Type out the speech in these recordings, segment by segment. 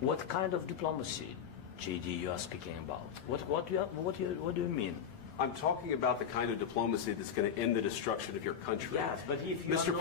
What kind of diplomacy, JD, you are speaking about? What do you mean? I'm talking about the kind of diplomacy that's going to end the destruction of your country. Yes, but if you Mr.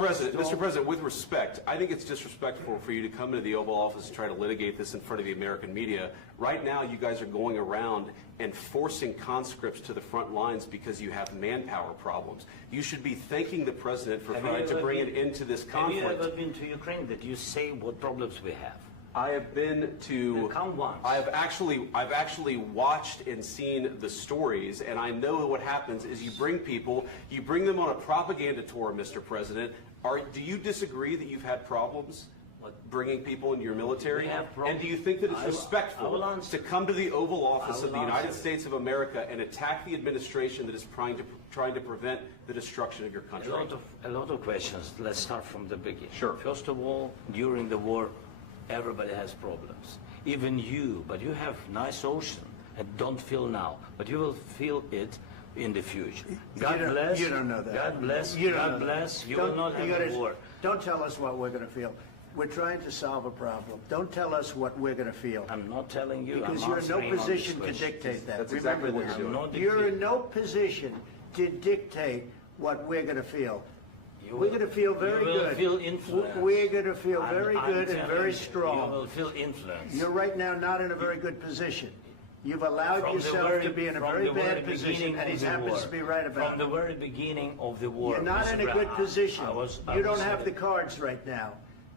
President, with respect, I think it's disrespectful for you to come into the Oval Office and try to litigate this in front of the American media. Right now, you guys are going around and forcing conscripts to the front lines because you have manpower problems. You should be thanking the President for trying to bring an end to this conflict. Have you ever been to Ukraine that you say what problems we have? I have been to. Come once. I've actually watched and seen the stories, and I know what happens is you bring them on a propaganda tour, Mr. President. Do you disagree that you've had problems bringing people into your military? And do you think that it's respectful to come to the Oval Office of the United States of America and attack the administration that is trying to prevent the destruction of your country? A lot of questions. Let's start from the beginning. Sure. First of all, during the war, everybody has problems. Even you, but you have nice ocean and don't feel now, but you will feel it in the future. God bless. You don't know that. God bless. You God bless. You will not have a war. Don't tell us what we're going to feel. We're trying to solve a problem. Don't tell us what we're going to feel. I'm not telling you. Because you're in no position to dictate that. That's exactly what you're doing. You're in no position to dictate what we're going to feel. We're going to feel very good. You will feel influence. We're going to feel very good and very strong. You will feel influence. You're right now not in a very good position. You've allowed yourself to be in a very bad position, and he happens to be right about it. From the very beginning of the war. You're not in a good position. You don't have the cards right now.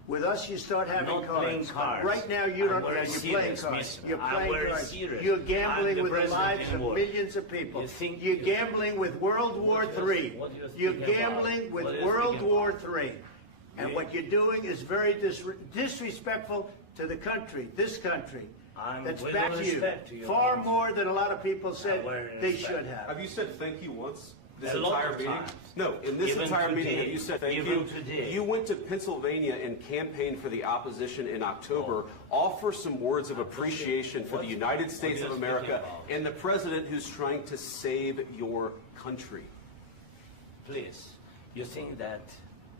With us, you start having cards. Right now, you don't. You're playing cards. You're playing cards. You're gambling with the lives of millions of people. You're gambling with World War III. You're gambling with World War III. And what you're doing is very disrespectful to the country, this country, that's backed you far more than a lot of people said they should have. Have you said thank you once? This entire meeting? No, in this entire meeting, have you said thank you? You went to Pennsylvania and campaigned for the opposition in October. Offer some words of appreciation for the United States of America and the president who's trying to save your country. Please, you think that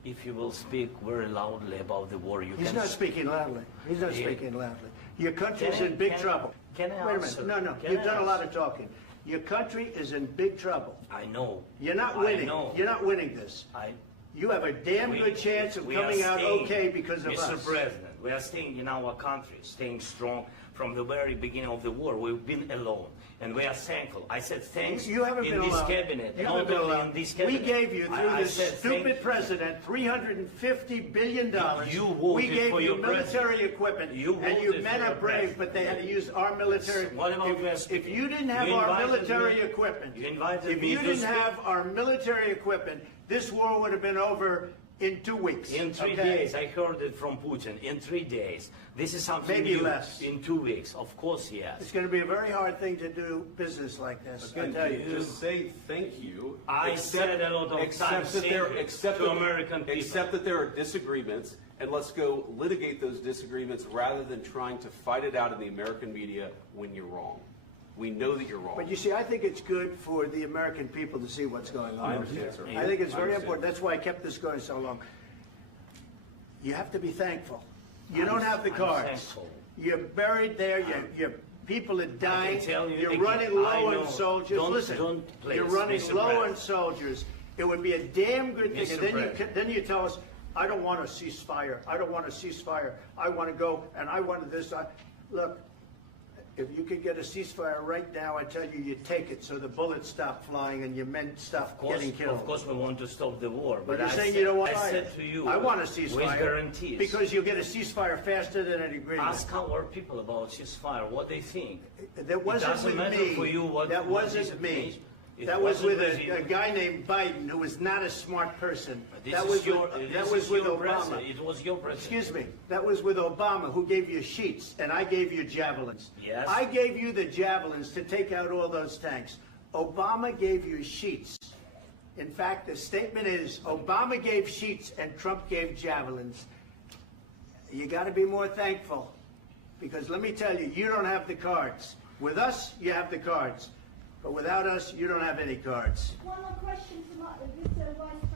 if you will speak very loudly about the war, you can... He's not speaking loudly. He's not speaking loudly. Your country's in big trouble. Can I Wait a minute. No. You've done a lot of talking. Your country is in big trouble. I know. You're not winning. You're not winning this. You have a damn good chance of coming out okay because of us. Mr. President, we are staying in our country, staying strong from the very beginning of the war. We've been alone, and we are thankful. I said thanks you haven't in been this alone. cabinet. You haven't been alone. In this cabinet. We gave you, through this stupid president, $350 billion. We gave you military equipment, and your men are brave, but they had to use our military. If you didn't have our military equipment, this war would have been over in 2 weeks. In 3 days. I heard it from Putin. In 3 days. This is something maybe new. Less. In 2 weeks. Of course, yes. It's going to be a very hard thing to do business like this. I tell you. Just say thank you. I said a lot of times to American people. Except that there are disagreements, and let's go litigate those disagreements rather than trying to fight it out in the American media when you're wrong. We know that you're wrong. But you see, I think it's good for the American people to see what's going on. I understand, sir. I think it's very important. That's why I kept this going so long. You have to be thankful. You don't have the cards. You're buried there. Your people are dying. You're running low on soldiers. Listen, you're running low on soldiers. It would be a damn good thing. And then you tell us, I don't want a ceasefire. I don't want a ceasefire. I want to go, and I want this. Look. If you could get a ceasefire right now, I tell you, you take it so the bullets stop flying and your men stop getting killed. Of course, we want to stop the war. But you're saying you don't want to. I said to you, I want a ceasefire. With guarantees. Because you'll get a ceasefire faster than an agreement. Ask our people about ceasefire, what they think. That wasn't with me. That wasn't me. That was with a guy named Biden, who was not a smart person. That was with Obama. It was your president. Excuse me. That was with Obama, who gave you sheets, and I gave you javelins. Yes. I gave you the javelins to take out all those tanks. Obama gave you sheets. In fact, the statement is, Obama gave sheets and Trump gave javelins. You got to be more thankful, because let me tell you, you don't have the cards. With us, you have the cards. But without us, you don't have any cards. One more question to Mr. Vice